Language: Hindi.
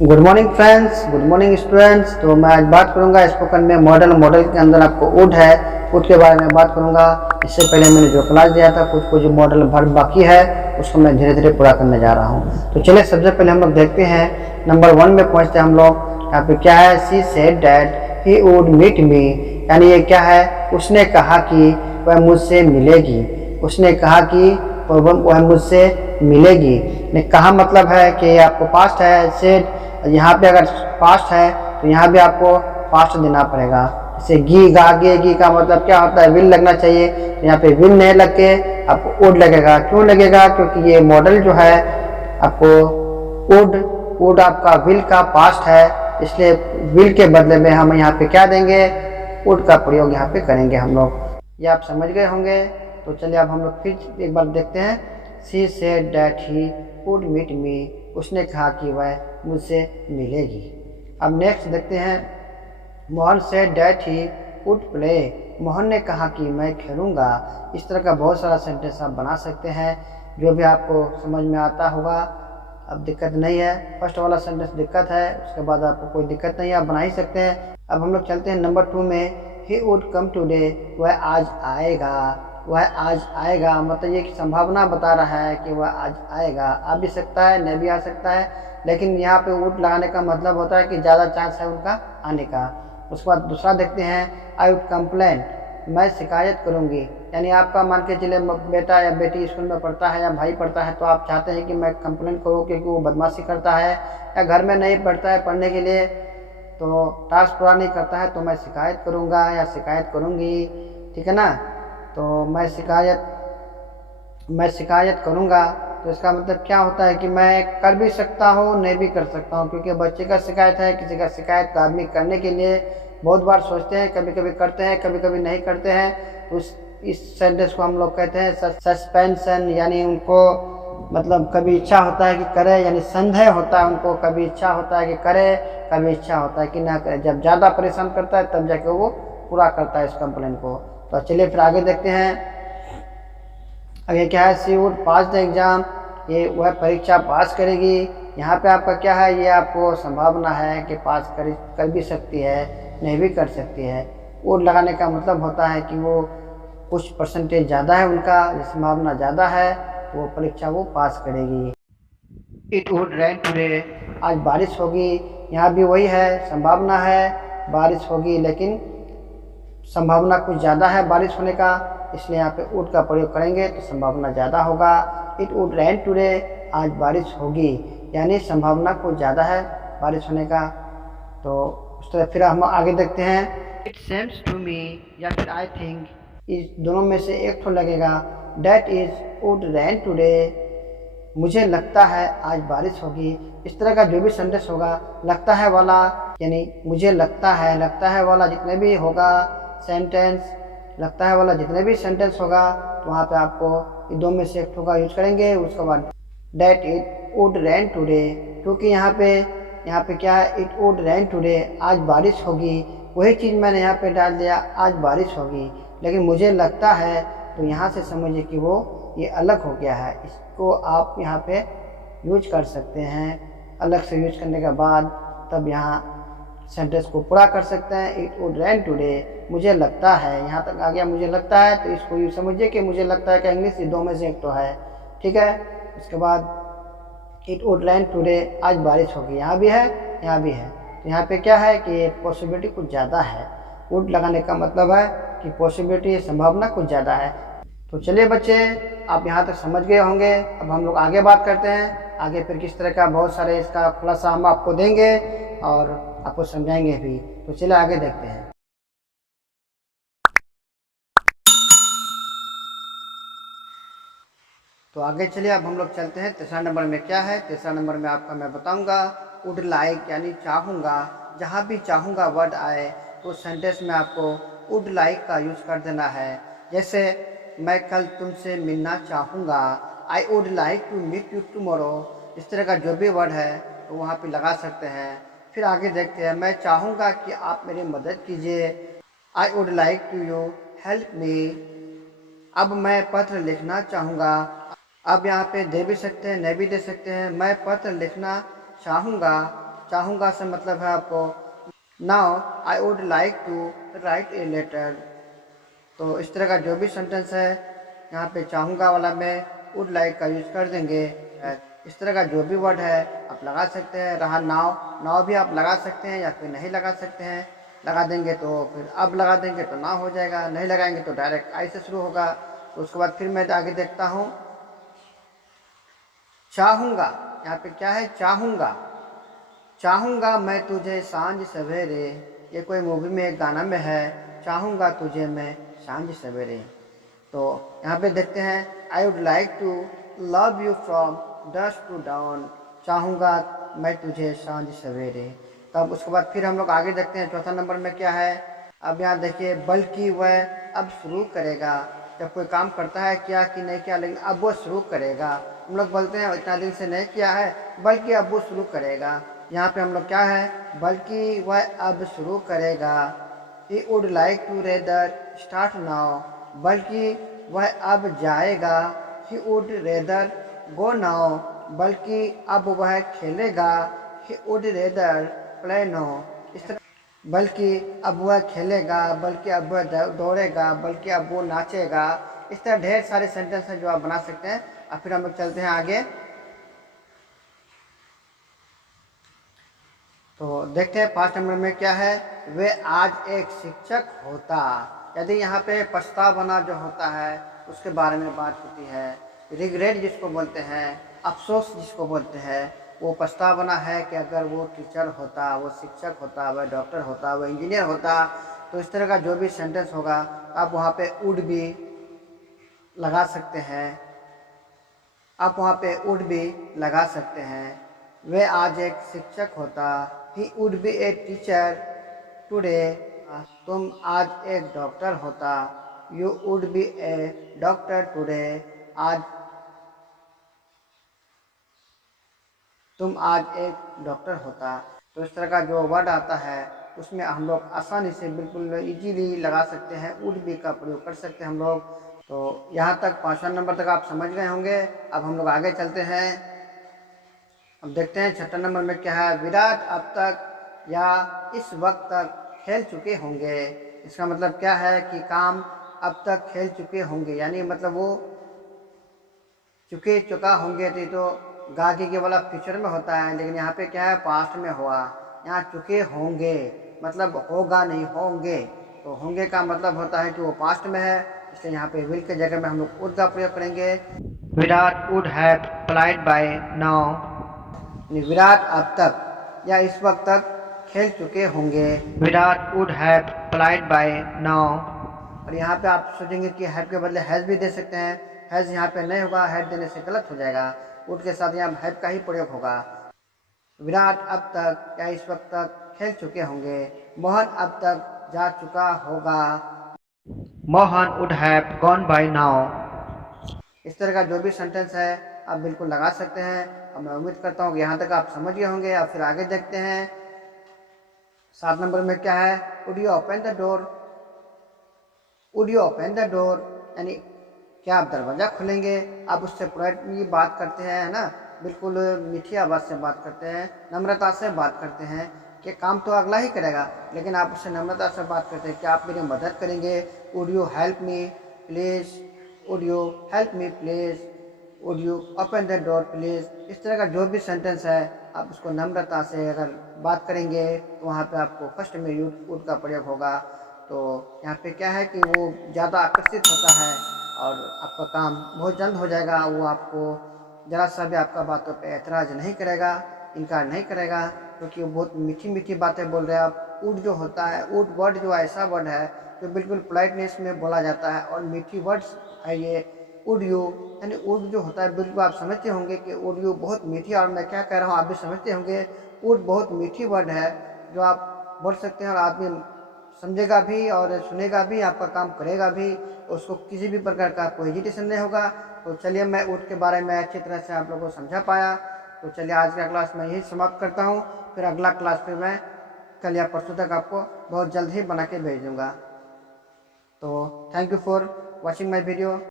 Good morning friends, good morning students. तो मैं आज बात करूंगा स्पोकन में मॉडल के अंदर आपको वुड है, वुड के बारे में बात करूंगा। इससे पहले मैंने जो क्लास दिया था कुछ को जो मॉडल वर्ब बाकी है उसको मैं धीरे धीरे पूरा करने जा रहा हूं। तो चलिए सबसे पहले हम लोग देखते हैं नंबर 1 में पहुंचते हैं हम लोग। यहाँ पे क्या है, she said that he would meet me, यानी ये क्या है, उसने कहा कि वह मुझसे मिलेगी। उसने कहा कि वह मुझसे मिलेगी। ने कहा मतलब है कि आपको पास्ट है, सेड। यहाँ पे अगर पास्ट है तो यहाँ भी आपको पास्ट देना पड़ेगा। जैसे गी गा गे गी का मतलब क्या होता है, विल लगना चाहिए। तो यहाँ पे विल नहीं लग के आपको वुड लगेगा। क्यों लगेगा? क्योंकि ये मॉडल जो है आपको वुड आपका विल का पास्ट है, इसलिए विल के बदले में हम यहाँ पे क्या देंगे, वुड का प्रयोग यहाँ पे करेंगे हम लोग। ये आप समझ गए होंगे। तो चलिए अब हम लोग फिर एक बार देखते हैं। She said that he would meet me, उसने कहा कि वह मुझसे मिलेगी। अब नेक्स्ट देखते हैं। Mohan said that he would play, Mohan ने कहा कि मैं खेलूंगा। इस तरह का बहुत सारा सेंटेंस आप बना सकते हैं, जो भी आपको समझ में आता होगा। अब दिक्कत नहीं है, फर्स्ट वाला सेंटेंस दिक्कत है, उसके बाद आपको कोई दिक्कत नहीं है, आप बना ही सकते हैं। अब हम लोग चलते हैं नंबर 2 में। ही वुड कम टुडे, वह आज आएगा। वह आज आएगा मतलब ये संभावना बता रहा है कि वह आज आएगा। आ भी सकता है, नहीं भी आ सकता है, लेकिन यहाँ पे वुड लगाने का मतलब होता है कि ज़्यादा चांस है उनका आने का। उसके बाद दूसरा देखते हैं। आई वुड कंप्लेन, मैं शिकायत करूँगी। यानी आपका मान के चले बेटा या बेटी स्कूल में पढ़ता है या भाई पढ़ता है, तो आप चाहते हैं कि मैं कंप्लेन करूँ क्योंकि वो बदमाशी करता है या घर में नहीं पढ़ता है पढ़ने के लिए, तो टास्क पूरा नहीं करता है, तो मैं शिकायत करूँगा या शिकायत करूँगी। ठीक है ना? तो मैं शिकायत करूँगा। तो इसका मतलब क्या होता है कि मैं कर भी सकता हूँ, नहीं भी कर सकता हूँ, क्योंकि बच्चे का शिकायत है। किसी का शिकायत का आदमी करने के लिए बहुत बार सोचते हैं, कभी कभी करते हैं, कभी कभी नहीं करते हैं। इस सेंटेंस को हम लोग कहते हैं सस्पेंशन, यानी उनको मतलब कभी इच्छा होता है कि करे, यानी संदेह होता है उनको, कभी इच्छा होता है कि करे, कभी इच्छा होता है कि ना करे। जब ज़्यादा परेशान करता है तब जाके वो पूरा करता है इस कंप्लेन को। तो चलिए फिर आगे देखते हैं। आगे क्या है, she would pass the exam, ये वह परीक्षा पास करेगी। यहाँ पे आपका क्या है, ये आपको संभावना है कि पास कर भी सकती है, नहीं भी कर सकती है। वुड लगाने का मतलब होता है कि वो कुछ परसेंटेज ज़्यादा है, उनका संभावना ज़्यादा है, तो वो परीक्षा वो पास करेगी। इट वुड रेन टुडे, आज बारिश होगी। यहाँ भी वही है, संभावना है बारिश होगी, लेकिन संभावना कुछ ज़्यादा है बारिश होने का, इसलिए यहाँ पे वुड का प्रयोग करेंगे तो संभावना ज़्यादा होगा। इट वुड रेन टुडे, आज बारिश होगी, यानी संभावना कुछ ज़्यादा है बारिश होने का। तो उस तरह फिर हम आगे देखते हैं। इट सेम्स टू मी या फिर आई थिंक, इस दोनों में से एक तो लगेगा। That is would rain today, मुझे लगता है आज बारिश होगी। इस तरह का जो भी सेंटेंस होगा, लगता है वाला, यानी मुझे लगता है वाला जितने भी होगा सेंटेंस, लगता है वाला जितने भी सेंटेंस होगा, तो वहाँ पे आपको दो में से एक ठो का यूज करेंगे। उसके बाद that it would rain today, क्योंकि यहाँ पे क्या है, इट वुड रेन टुडे, आज बारिश होगी। वही चीज़ मैंने यहाँ पे डाल दिया, आज बारिश होगी, लेकिन मुझे लगता है, तो यहाँ से समझिए कि वो ये अलग हो गया है। इसको आप यहाँ पे यूज कर सकते हैं। अलग से यूज करने के बाद तब यहाँ सेंटेंस को पूरा कर सकते हैं। इट वुड रेन टुडे, मुझे लगता है, यहाँ तक आ गया मुझे लगता है, तो इसको यूँ समझिए कि मुझे लगता है कि इंग्लिश ये दो में से एक तो है। ठीक है? उसके बाद इट वुड रेन टुडे, आज बारिश होगी, यहाँ भी है, यहाँ भी है। तो यहाँ पे क्या है कि पॉसिबिलिटी कुछ ज़्यादा है। वुड लगाने का मतलब है कि पॉसिबिलिटी, संभावना कुछ ज़्यादा है। तो चलिए बच्चे, आप यहाँ तक समझ गए होंगे। अब हम लोग आगे बात करते हैं। आगे फिर किस तरह का बहुत सारे इसका खुलासा हम आपको देंगे और आपको समझाएंगे भी। तो चलिए आगे देखते हैं। तो आगे चलिए अब हम लोग चलते हैं। तीसरा नंबर में क्या है, तीसरा नंबर में आपका मैं बताऊंगा वुड लाइक, यानी चाहूँगा। जहाँ भी चाहूँगा वर्ड आए तो सेंटेंस में आपको वुड लाइक का यूज़ कर देना है। जैसे मैं कल तुमसे मिलना चाहूँगा, I would like to meet you tomorrow. इस तरह का जो भी वर्ड है तो वहाँ पे लगा सकते हैं। फिर आगे देखते हैं। मैं चाहूँगा कि आप मेरी मदद कीजिए, I would like to you help me. अब मैं पत्र लिखना चाहूँगा। अब यहाँ पे दे भी सकते हैं, नहीं भी दे सकते हैं। मैं पत्र लिखना चाहूँगा, चाहूँगा से मतलब है आपको now I would like to write a letter. तो इस तरह का जो भी सेंटेंस है यहाँ पे चाहूँगा वाला में वुड लाइक का यूज़ कर देंगे। इस तरह का जो भी वर्ड है आप लगा सकते हैं। रहा नाउ, नाउ भी आप लगा सकते हैं या फिर नहीं लगा सकते हैं। लगा देंगे तो फिर अब लगा देंगे तो ना हो जाएगा, नहीं लगाएंगे तो डायरेक्ट आई से शुरू होगा। तो उसके बाद फिर मैं आगे देखता हूँ। चाहूँगा, यहाँ पे क्या है, चाहूँगा। चाहूँगा मैं तुझे सांझ सवेरे, ये कोई मूवी में एक गाना में है, चाहूँगा तुझे मैं सांझ सवेरे। तो यहाँ पे देखते हैं I would like to love you from dust to down. चाहूँगा मैं तुझे सांझ सवेरे। तब उसके बाद फिर हम लोग आगे देखते हैं चौथा नंबर में क्या है। अब यहाँ देखिए बल्कि वह अब शुरू करेगा। जब कोई काम करता है क्या कि नहीं किया, लेकिन अब वो शुरू करेगा। हम लोग बोलते हैं इतना दिन से नहीं किया है, बल्कि अब वो शुरू करेगा। यहाँ पे हम लोग क्या है, बल्कि वह अब शुरू करेगा। He would like to rather start now। बल्कि वह अब जाएगा। He would rather go now। बल्कि अब वह खेलेगा। He would rather play now। इस तरह बल्कि अब वह खेलेगा, बल्कि अब वह दौड़ेगा, बल्कि अब वो नाचेगा। इस तरह ढेर सारे सेंटेंस हैं जो आप बना सकते हैं। और फिर हम लोग चलते हैं आगे। तो देखते हैं 5 नंबर में क्या है। वे आज एक शिक्षक होता। यदि यहाँ पे पछतावा जो होता है उसके बारे में बात होती है। रिग्रेट जिसको बोलते हैं, अफसोस जिसको बोलते हैं, वो पछतावा है कि अगर वो टीचर होता, वो शिक्षक होता, वह डॉक्टर होता, वह इंजीनियर होता। तो इस तरह का जो भी सेंटेंस होगा आप वहाँ पे वुड भी लगा सकते हैं। आप वहाँ पे वुड भी लगा सकते हैं। वे आज एक शिक्षक होता। He would be a teacher today। तुम आज एक डॉक्टर होता। You would be a doctor today। आज तुम आज एक डॉक्टर होता। तो इस तरह का जो वर्ड आता है उसमें हम लोग आसानी से बिल्कुल इजीली लगा सकते हैं, would be का प्रयोग कर सकते हैं हम लोग। तो यहाँ तक 5वां नंबर तक आप समझ गए होंगे। अब हम लोग आगे चलते हैं। अब देखते हैं 6ठा नंबर में क्या है। विराट अब तक या इस वक्त तक खेल चुके होंगे। इसका मतलब क्या है कि काम अब तक खेल चुके होंगे, यानी मतलब वो चुका होंगे। तो गागे के वाला फ्यूचर में होता है, लेकिन यहाँ पे क्या है, पास्ट में हुआ। यहाँ चुके होंगे मतलब होगा नहीं, होंगे। तो होंगे का मतलब होता है कि वो पास्ट में है, इसलिए यहाँ पे विल के जगह में हम लोग वुड का प्रयोग करेंगे। Virat would have played by now. Virat अब तक या इस वक्त तक खेल चुके होंगे। Virat would have played by now. और यहाँ पे आप सोचेंगे कि हैव के बदले हैज़ भी दे सकते हैं। हैज़ यहाँ पे नहीं होगा, हैव देने से गलत हो जाएगा। वुड के साथ यहाँ हैव का ही प्रयोग होगा। विराट अब तक या इस वक्त तक खेल चुके होंगे। मोहन अब तक जा चुका होगा। Mohan would have gone by now. इस तरह का जो भी सेंटेंस है आप बिल्कुल लगा सकते हैं। और मैं उम्मीद करता हूँ कि यहाँ तक आप समझ गए होंगे। अब फिर आगे देखते हैं 7 नंबर में क्या है। Would you open the door. Would you open the door यानी क्या आप दरवाज़ा खोलेंगे। आप उससे पोलाइटली बात करते हैं, है ना, बिल्कुल मीठी आवाज़ से बात करते हैं, नम्रता से बात करते हैं कि काम तो अगला ही करेगा, लेकिन आप उससे नम्रता से बात करते हैं कि आप मेरी मदद करेंगे। Would you help me please. Would you help me please. Would you open the door please. इस तरह का जो भी सेंटेंस है आप उसको नम्रता से अगर बात करेंगे तो वहाँ पे आपको फर्स्ट में वुड का प्रयोग होगा। तो यहाँ पे क्या है कि वो ज़्यादा आकर्षित होता है और आपका काम बहुत जल्द हो जाएगा। वो आपको ज़रा सा भी आपका बातों पे एतराज़ नहीं करेगा, इनकार नहीं करेगा, क्योंकि वो बहुत मीठी मीठी बातें बोल रहे हैं आप। वुड जो होता है, वुड वर्ड जो ऐसा वर्ड है जो बिल्कुल पोलाइटनेस में बोला जाता है और मीठी वर्ड्स है ये। वुड यू यानी वुड जो होता है बिल्कुल आप समझते होंगे कि वुड यू बहुत मीठी, और मैं क्या कह रहा हूँ आप भी समझते होंगे। वुड बहुत मीठी वर्ड है जो आप बोल सकते हैं और आदमी समझेगा भी और सुनेगा भी, आपका काम करेगा भी, उसको किसी भी प्रकार का कोई हेजिटेशन नहीं होगा। तो चलिए मैं वुड के बारे में अच्छी तरह से आप लोगों को समझा पाया। तो चलिए आज का क्लास मैं यही समाप्त करता हूँ। फिर अगला क्लास फिर मैं कल या परसों तक आपको बहुत जल्द ही बना के भेज दूँगा। तो thank you for watching my video.